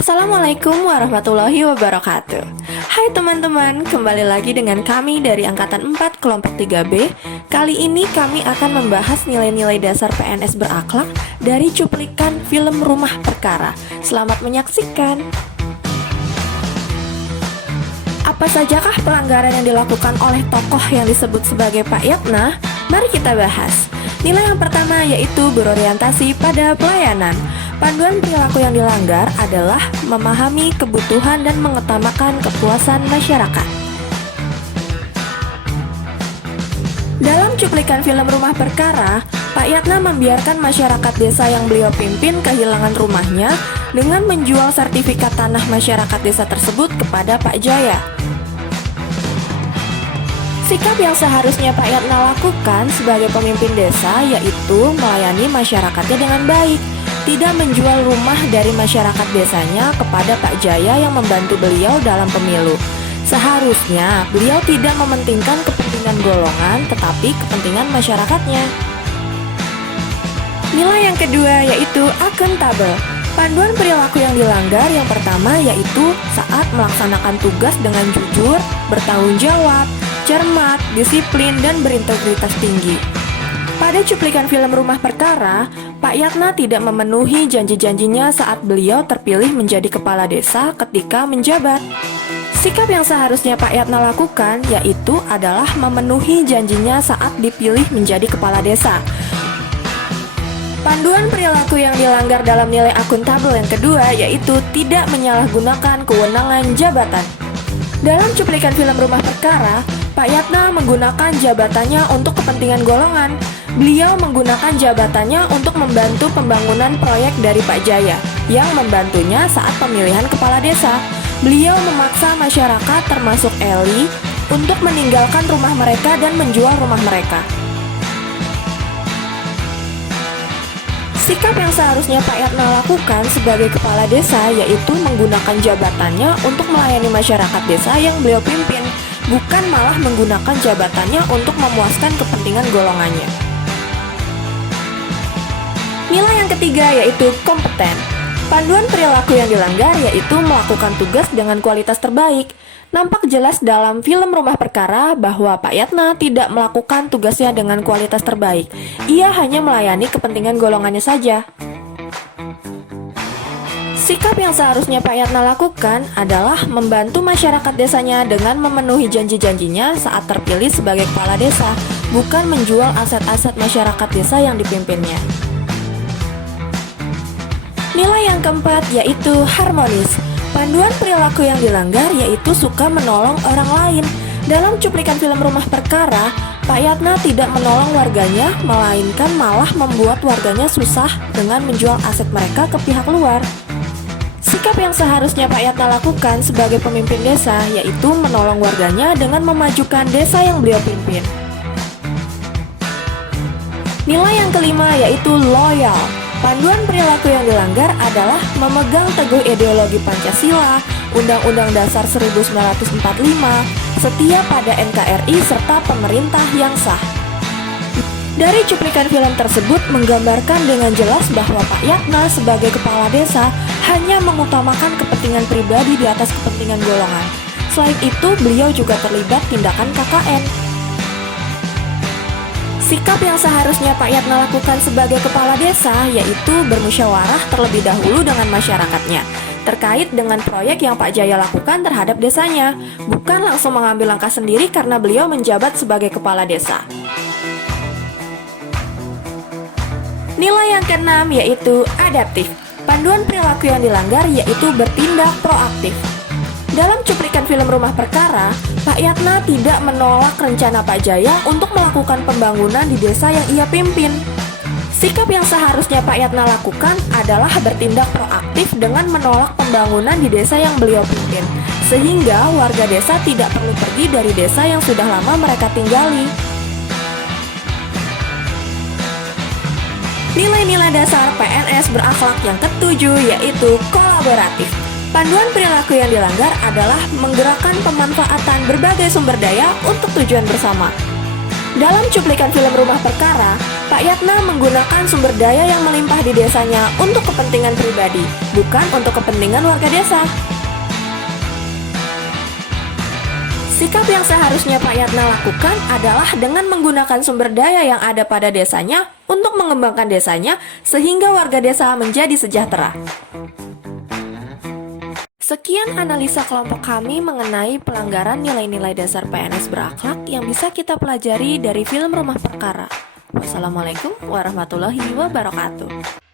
Assalamualaikum warahmatullahi wabarakatuh. Hai teman-teman, kembali lagi dengan kami dari Angkatan 4 Kelompok 3B. Kali ini kami akan membahas nilai-nilai dasar PNS berakhlak dari cuplikan film Rumah Perkara. Selamat menyaksikan. Apa sajakah pelanggaran yang dilakukan oleh tokoh yang disebut sebagai Pak Yatna? Mari kita bahas. Nilai yang pertama yaitu berorientasi pada pelayanan. Panduan perilaku yang dilanggar adalah memahami kebutuhan dan mengutamakan kepuasan masyarakat. Dalam cuplikan film Rumah Perkara, Pak Yatna membiarkan masyarakat desa yang beliau pimpin kehilangan rumahnya dengan menjual sertifikat tanah masyarakat desa tersebut kepada Pak Jaya. Sikap yang seharusnya Pak Yatna lakukan sebagai pemimpin desa yaitu melayani masyarakatnya dengan baik, tidak menjual rumah dari masyarakat desanya kepada Pak Jaya yang membantu beliau dalam pemilu. Seharusnya beliau tidak mementingkan kepentingan golongan tetapi kepentingan masyarakatnya. Nilai yang kedua yaitu akuntabel. Panduan perilaku yang dilanggar yang pertama yaitu saat melaksanakan tugas dengan jujur, bertanggung jawab, cermat, disiplin, dan berintegritas tinggi. Pada cuplikan film Rumah Perkara, Pak Yatna tidak memenuhi janji-janjinya saat beliau terpilih menjadi kepala desa ketika menjabat. Sikap yang seharusnya Pak Yatna lakukan yaitu adalah memenuhi janjinya saat dipilih menjadi kepala desa. Panduan perilaku yang dilanggar dalam nilai akuntabel yang kedua yaitu tidak menyalahgunakan kewenangan jabatan. Dalam cuplikan film Rumah Perkara, Pak Yatna menggunakan jabatannya untuk kepentingan golongan. Beliau menggunakan jabatannya untuk membantu pembangunan proyek dari Pak Jaya yang membantunya saat pemilihan kepala desa. Beliau memaksa masyarakat termasuk Eli untuk meninggalkan rumah mereka dan menjual rumah mereka. Sikap yang seharusnya Pak Yatna lakukan sebagai kepala desa yaitu menggunakan jabatannya untuk melayani masyarakat desa yang beliau pimpin, bukan malah menggunakan jabatannya untuk memuaskan kepentingan golongannya. Nilai yang ketiga yaitu kompeten. Panduan perilaku yang dilanggar yaitu melakukan tugas dengan kualitas terbaik. Nampak jelas dalam film Rumah Perkara bahwa Pak Yatna tidak melakukan tugasnya dengan kualitas terbaik. Ia hanya melayani kepentingan golongannya saja. Sikap yang seharusnya Pak Yatna lakukan adalah membantu masyarakat desanya dengan memenuhi janji-janjinya saat terpilih sebagai kepala desa, bukan menjual aset-aset masyarakat desa yang dipimpinnya. Nilai yang keempat yaitu harmonis. Panduan perilaku yang dilanggar yaitu suka menolong orang lain. Dalam cuplikan film Rumah Perkara, Pak Yatna tidak menolong warganya, melainkan malah membuat warganya susah dengan menjual aset mereka ke pihak luar. Sikap yang seharusnya Pak Yatna lakukan sebagai pemimpin desa yaitu menolong warganya dengan memajukan desa yang beliau pimpin. Nilai yang kelima yaitu loyal. Panduan perilaku yang dilanggar adalah memegang teguh ideologi Pancasila, Undang-Undang Dasar 1945, setia pada NKRI serta pemerintah yang sah. Dari cuplikan film tersebut menggambarkan dengan jelas bahwa Pak Yatna sebagai kepala desa hanya mengutamakan kepentingan pribadi di atas kepentingan golongan. Selain itu, beliau juga terlibat tindakan KKN. Sikap yang seharusnya Pak Yatna lakukan sebagai kepala desa yaitu bermusyawarah terlebih dahulu dengan masyarakatnya terkait dengan proyek yang Pak Jaya lakukan terhadap desanya, bukan langsung mengambil langkah sendiri karena beliau menjabat sebagai kepala desa. Nilai yang keenam yaitu adaptif. Panduan perilaku yang dilanggar yaitu bertindak proaktif. Dalam cuplikan film Rumah Perkara, Pak Yatna tidak menolak rencana Pak Jaya untuk melakukan pembangunan di desa yang ia pimpin. Sikap yang seharusnya Pak Yatna lakukan adalah bertindak proaktif dengan menolak pembangunan di desa yang beliau pimpin, sehingga warga desa tidak perlu pergi dari desa yang sudah lama mereka tinggali. Nilai-nilai dasar PNS berakhlak yang ketujuh yaitu kolaboratif. Panduan perilaku yang dilanggar adalah menggerakkan pemanfaatan berbagai sumber daya untuk tujuan bersama. Dalam cuplikan film Rumah Perkara, Pak Yatna menggunakan sumber daya yang melimpah di desanya untuk kepentingan pribadi, bukan untuk kepentingan warga desa. Sikap yang seharusnya Pak Yatna lakukan adalah dengan menggunakan sumber daya yang ada pada desanya untuk mengembangkan desanya sehingga warga desa menjadi sejahtera. Sekian analisa kelompok kami mengenai pelanggaran nilai-nilai dasar PNS berakhlak yang bisa kita pelajari dari film Rumah Perkara. Wassalamualaikum warahmatullahi wabarakatuh.